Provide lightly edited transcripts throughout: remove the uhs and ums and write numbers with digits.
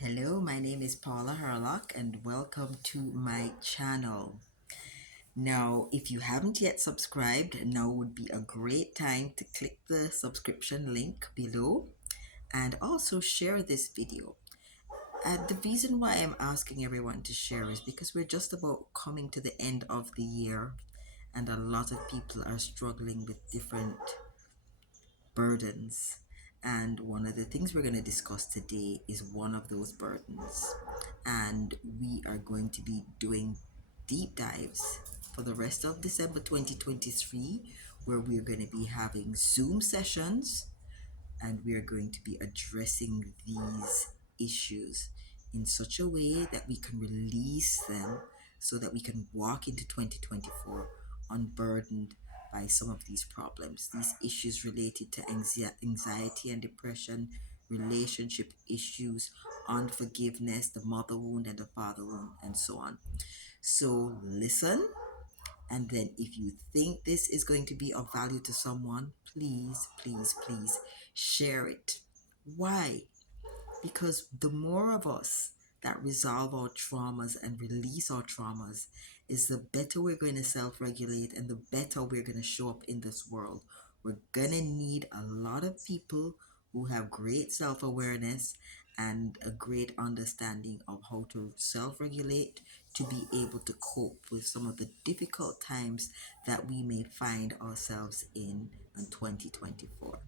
Hello, my name is Paula Herlock and welcome to my channel. Now, if you haven't yet subscribed, now would be a great time to click the subscription link below and also share this video. The reason why I'm asking everyone to share is because we're just about coming to the end of the year and a lot of people are struggling with different burdens. And one of the things we're going to discuss today is one of those burdens. And we are going to be doing deep dives for the rest of December 2023, where we're going to be having Zoom sessions and we are going to be addressing these issues in such a way that we can release them so that we can walk into 2024 unburdened by some of these problems, these issues related to anxiety and depression, relationship issues, unforgiveness, the mother wound and the father wound, and so on. So listen, and then if you think this is going to be of value to someone, please share it. Why? Because the more of us that resolve our traumas and release our traumas is the better we're going to self-regulate and the better we're going to show up in this world. We're going to need a lot of people who have great self-awareness and a great understanding of how to self-regulate to be able to cope with some of the difficult times that we may find ourselves in 2024.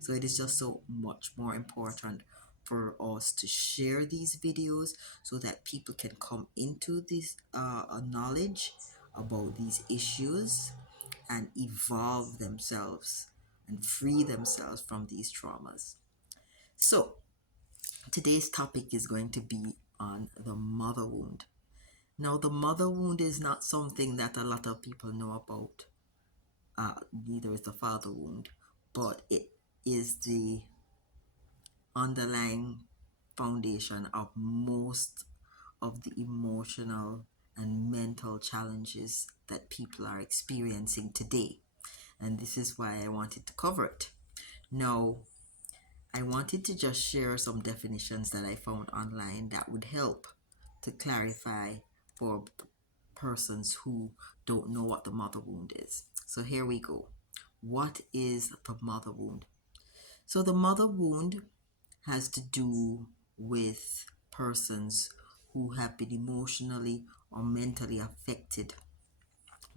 So it is just so much more important for us to share these videos so that people can come into this knowledge about these issues and evolve themselves and free themselves from these traumas. So today's topic is going to be on the mother wound. Now, the mother wound is not something that a lot of people know about. Neither is the father wound, but it is the underlying foundation of most of the emotional and mental challenges that people are experiencing today. And this is why I wanted to cover it. Now, I wanted to just share some definitions that I found online that would help to clarify for persons who don't know what the mother wound is. So here we go. What is the mother wound? So the mother wound has to do with persons who have been emotionally or mentally affected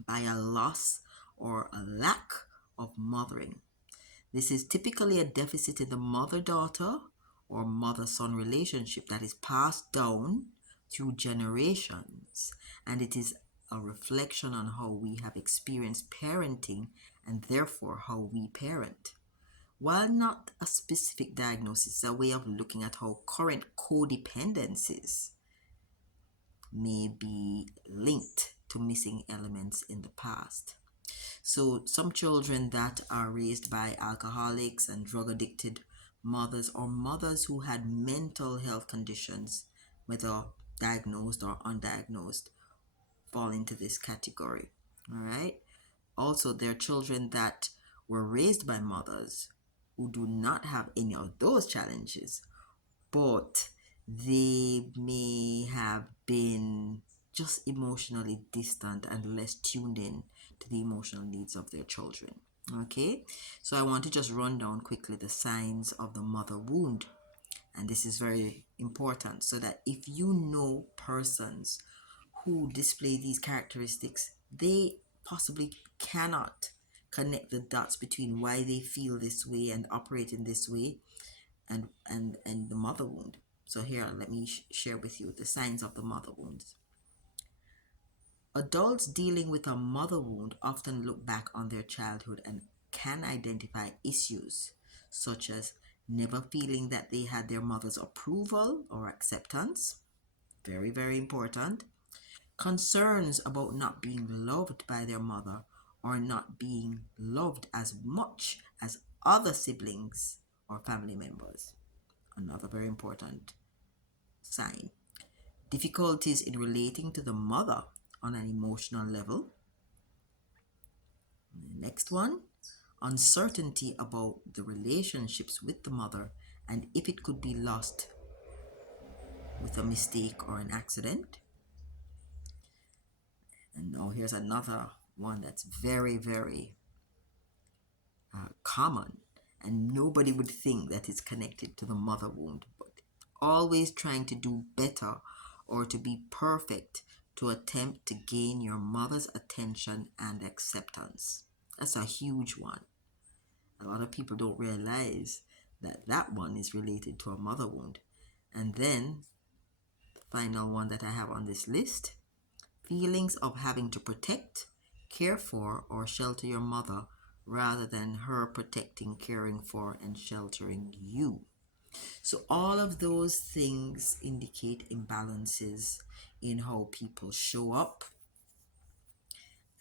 by a loss or a lack of mothering. This is typically a deficit in the mother-daughter or mother-son relationship that is passed down through generations, and it is a reflection on how we have experienced parenting and therefore how we parent. While not a specific diagnosis, it's a way of looking at how current codependencies may be linked to missing elements in the past. So some children that are raised by alcoholics and drug addicted mothers or mothers who had mental health conditions, whether diagnosed or undiagnosed, fall into this category. All right. Also, there are children that were raised by mothers who do not have any of those challenges, but they may have been just emotionally distant and less tuned in to the emotional needs of their children. Okay, so I want to just run down quickly the signs of the mother wound, and this is very important so that if you know persons who display these characteristics, they possibly cannot connect the dots between why they feel this way and operate in this way and the mother wound. So here, let me share with you the signs of the mother wounds. Adults dealing with a mother wound often look back on their childhood and can identify issues such as never feeling that they had their mother's approval or acceptance. Very important. Concerns about not being loved by their mother or not being loved as much as other siblings or family members. Another very important sign. Difficulties in relating to the mother on an emotional level. Next one, uncertainty about the relationships with the mother and if it could be lost with a mistake or an accident. And now here's another one that's very, very common, and nobody would think that it's connected to the mother wound, but always trying to do better or to be perfect to attempt to gain your mother's attention and acceptance. That's a huge one. A lot of people don't realize that that one is related to a mother wound. And then the final one that I have on this list, feelings of having to protect, care for, or shelter your mother rather than her protecting, caring for, and sheltering you. So, all of those things indicate imbalances in how people show up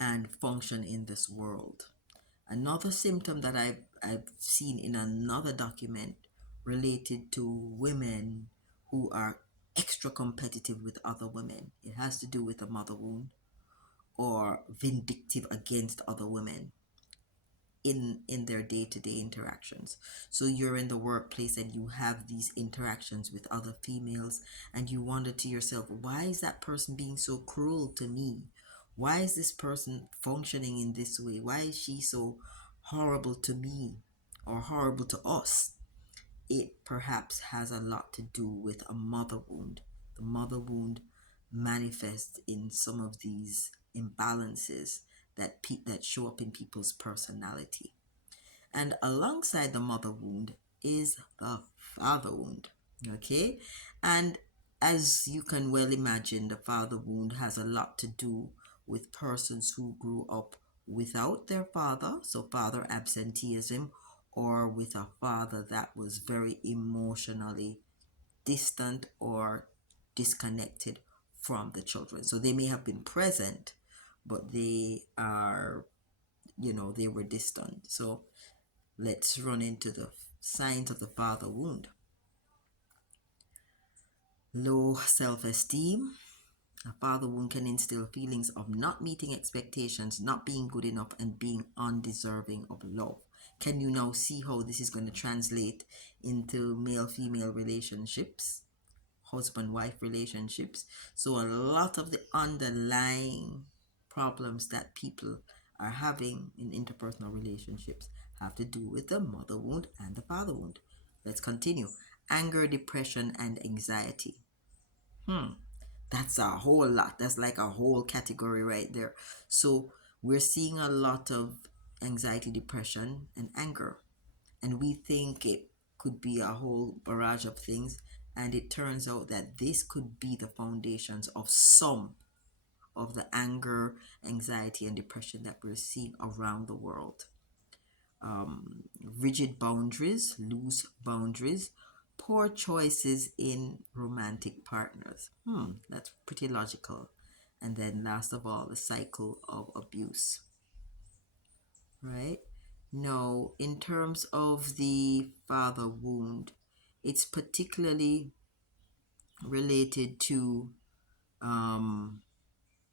and function in this world. Another symptom that I've seen in another document related to women who are extra competitive with other women. It has to do with a mother wound or vindictive against other women in their day-to-day interactions. So you're in the workplace and you have these interactions with other females, and you wonder to yourself, why is that person being so cruel to me? Why is this person functioning in this way? Why is she so horrible to me or horrible to us? It perhaps has a lot to do with a mother wound. The mother wound manifests in some of these imbalances that show up in people's personality. And alongside the mother wound is the father wound. Okay? And as you can well imagine, the father wound has a lot to do with persons who grew up without their father, so father absenteeism, or with a father that was very emotionally distant or disconnected from the children. So they may have been present, but they are, they were distant. So let's run into the signs of the father wound. Low self-esteem. A father wound can instill feelings of not meeting expectations, not being good enough, and being undeserving of love. Can you now see how this is going to translate into male-female relationships, husband-wife relationships? So a lot of the underlying problems that people are having in interpersonal relationships have to do with the mother wound and the father wound. Let's continue. Anger, depression, and anxiety. That's a whole lot. That's like a whole category right there. So we're seeing a lot of anxiety, depression, and anger. And we think it could be a whole barrage of things. And it turns out that this could be the foundations of some of the anger, anxiety, and depression that we're seeing around the world. Rigid boundaries, loose boundaries, poor choices in romantic partners. That's pretty logical. And then last of all, the cycle of abuse. Right? Now, in terms of the father wound, it's particularly related to um,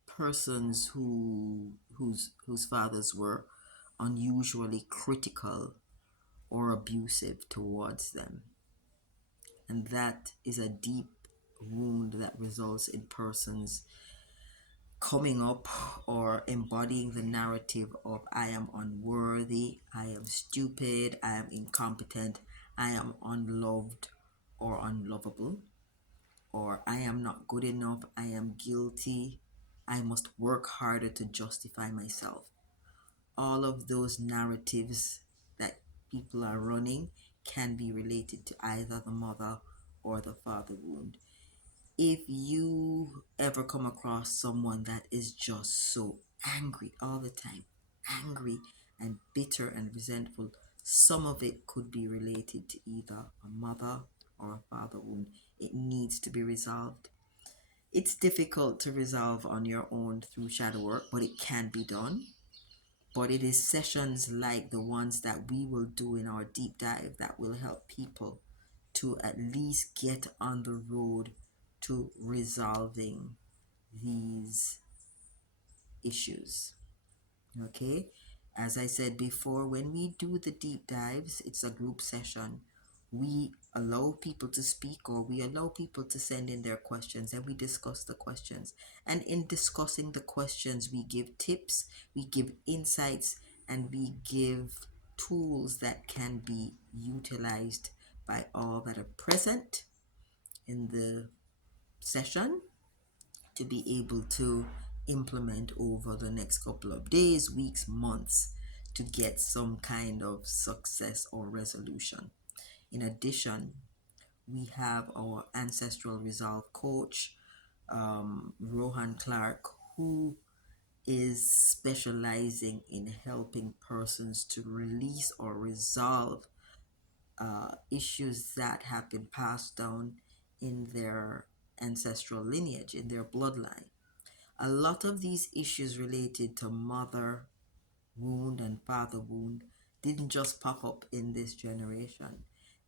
persons whose fathers were unusually critical or abusive towards them. And that is a deep wound that results in persons coming up or embodying the narrative of I am unworthy, I am stupid, I am incompetent, I am unloved or unlovable, or I am not good enough, I am guilty, I must work harder to justify myself. All of those narratives that people are running can be related to either the mother or the father wound. If you ever come across someone that is just so angry all the time, angry and bitter and resentful, some of it could be related to either a mother or a father wound. It needs to be resolved. It's difficult to resolve on your own through shadow work, but it can be done. But it is sessions like the ones that we will do in our deep dive that will help people to at least get on the road to resolving these issues. Okay? As I said before, when we do the deep dives, it's a group session. We allow people to speak, or we allow people to send in their questions, and we discuss the questions. And in discussing the questions, we give tips, we give insights, and we give tools that can be utilized by all that are present in the session to be able to implement over the next couple of days, weeks, months to get some kind of success or resolution. In addition, we have our Ancestral Resolve coach, Rohan Clark, who is specializing in helping persons to release or resolve issues that have been passed down in their ancestral lineage, in their bloodline. A lot of these issues related to mother wound and father wound didn't just pop up in this generation.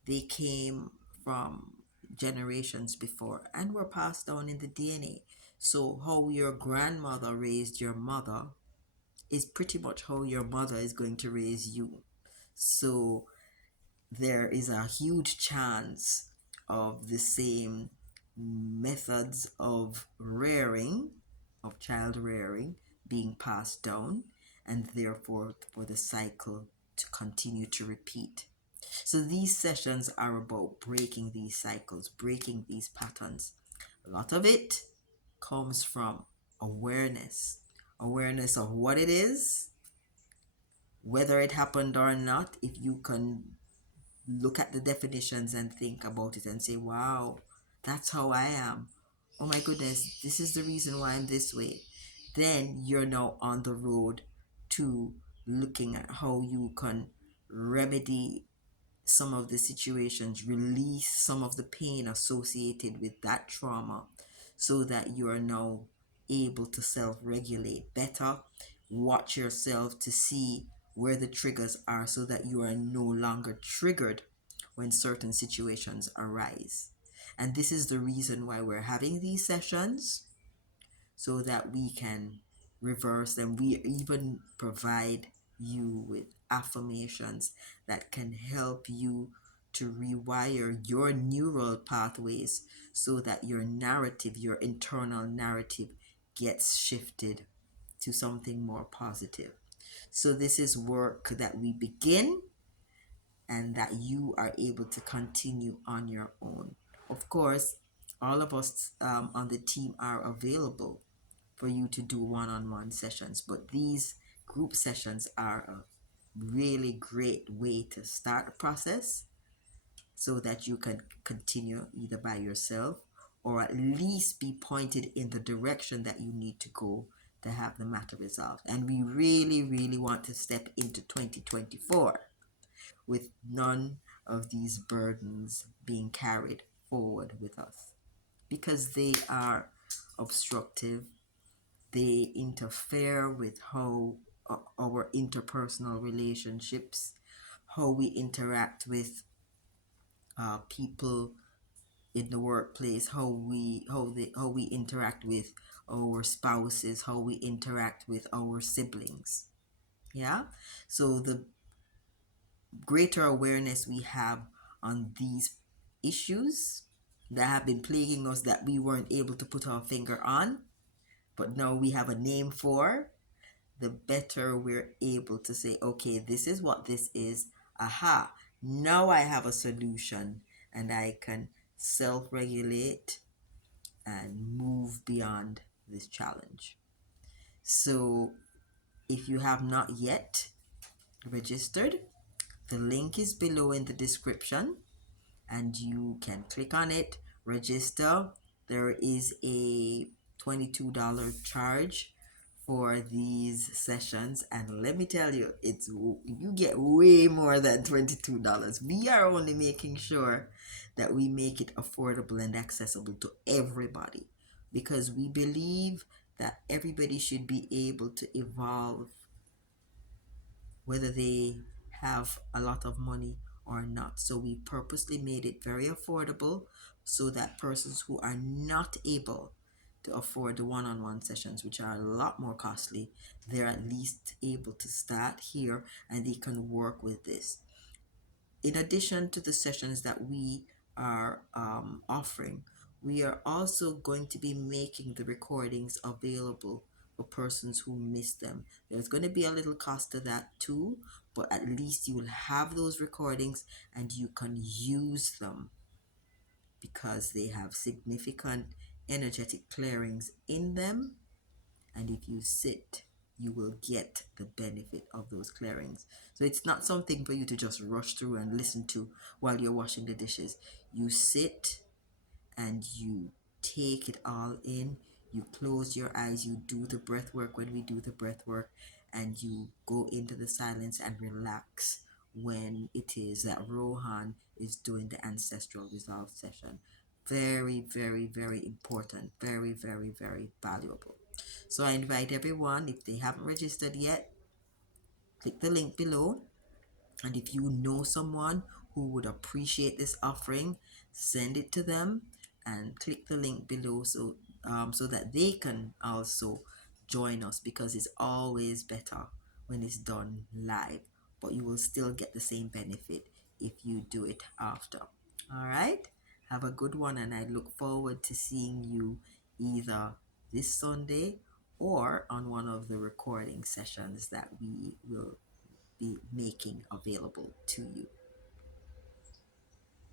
They came from generations before and were passed down in the DNA. So, how your grandmother raised your mother is pretty much how your mother is going to raise you. So, there is a huge chance of the same methods of rearing, of child rearing, being passed down, and therefore for the cycle to continue to repeat. So these sessions are about breaking these cycles, breaking these patterns. A lot of it comes from awareness, awareness of what it is, whether it happened or not. If you can look at the definitions and think about it and say, wow, that's how I am. Oh my goodness, this is the reason why I'm this way. Then you're now on the road to looking at how you can remedy some of the situations, release some of the pain associated with that trauma so that you are now able to self regulate better. Watch yourself to see where the triggers are so that you are no longer triggered when certain situations arise. And this is the reason why we're having these sessions so that we can reverse them. We even provide you with affirmations that can help you to rewire your neural pathways so that your narrative, your internal narrative, gets shifted to something more positive. So, this is work that we begin and that you are able to continue on your own. Of course, all of us on the team are available for you to do one-on-one sessions, but these group sessions are a really great way to start a process so that you can continue either by yourself or at least be pointed in the direction that you need to go to have the matter resolved. And we really, really want to step into 2024 with none of these burdens being carried forward with us because they are obstructive. They interfere with how our interpersonal relationships, how we interact with people in the workplace, how we interact with our spouses, how we interact with our siblings. Yeah. So the greater awareness we have on these issues that have been plaguing us that we weren't able to put our finger on, but now we have a name for, the better we're able to say, okay, this is what this is. Aha, now I have a solution and I can self regulate and move beyond this challenge. So, if you have not yet registered, the link is below in the description and you can click on it, register. There is a $22 charge for these sessions, and let me tell you, you get way more than $22. We are only making sure that we make it affordable and accessible to everybody because we believe that everybody should be able to evolve whether they have a lot of money or not. So we purposely made it very affordable so that persons who are not able to afford the one-on-one sessions, which are a lot more costly, they're at least able to start here and they can work with this. in addition to the sessions that we are offering, we are also going to be making the recordings available for persons who miss them. There's going to be a little cost to that too, but at least you will have those recordings and you can use them because they have significant energetic clearings in them. And if you sit, you will get the benefit of those clearings. So it's not something for you to just rush through and listen to while you're washing the dishes. You sit and you take it all in. You close your eyes, you do the breath work when we do the breath work, and you go into the silence and relax when it is that Rohan is doing the ancestral resolve session. Very, very, very important. Very, very, very valuable. So I invite everyone, if they haven't registered yet, click the link below. And if you know someone who would appreciate this offering, send it to them and click the link below so that they can also join us, because it's always better when it's done live, but you will still get the same benefit if you do it after. All right, have a good one, and I look forward to seeing you either this Sunday or on one of the recording sessions that we will be making available to you.